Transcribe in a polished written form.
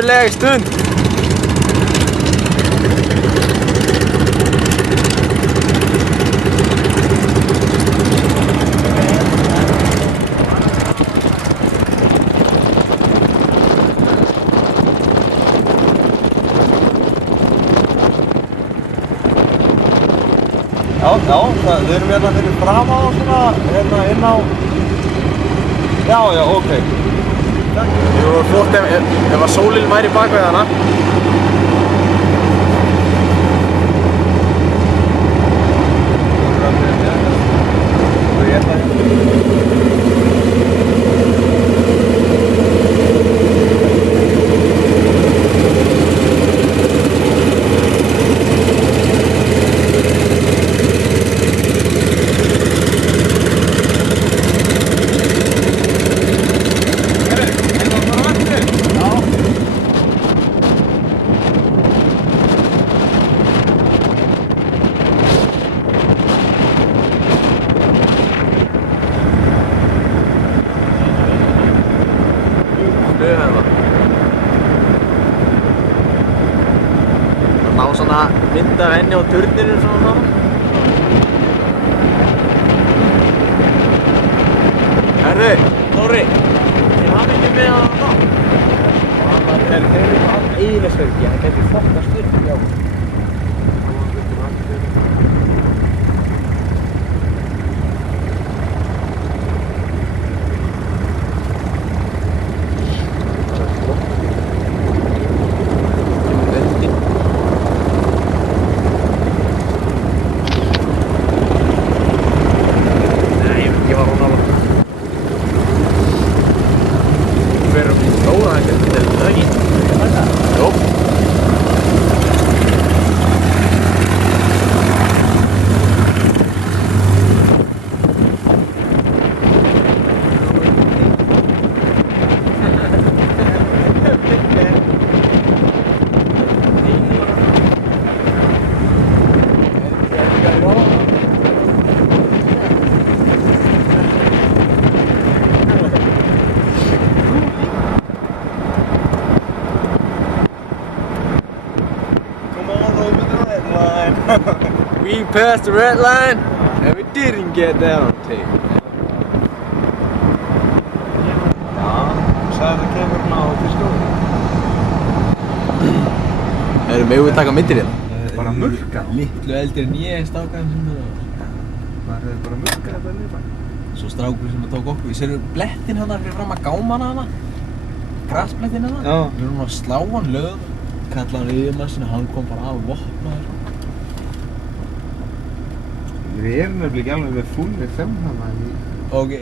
Ótrúleg stund. Já, við erum hérna fyrir fram á svona, hérna inn á... Já, ok. Jú, flott ef að sólin væri bak við hana. Það ná svona mynd af henni á turninu svona. Herðu, Þóri, ég hafði ekki með hann þá. Þeir eru alltaf eiginlegsverki, það getur fokkast upp, já. We passed the red line and we didn't get down tape. Já, sagði það kemur hérna á fiskóðu. Megum við taka myndir hérna? Bara murka. Litlu eldri en ég stákan sem Það er bara murka þetta niður. Svo strákur sem tók okkur. Við sérum blettin hana fyrir fram að gámana hana. Grasblettin hana. Já. Við erum að slá hann lögum. Kallaði hann yfirmannsinu, hann kom bara af vopnaður. Við erum nefnilega ekki alveg með full FM hana. Ok,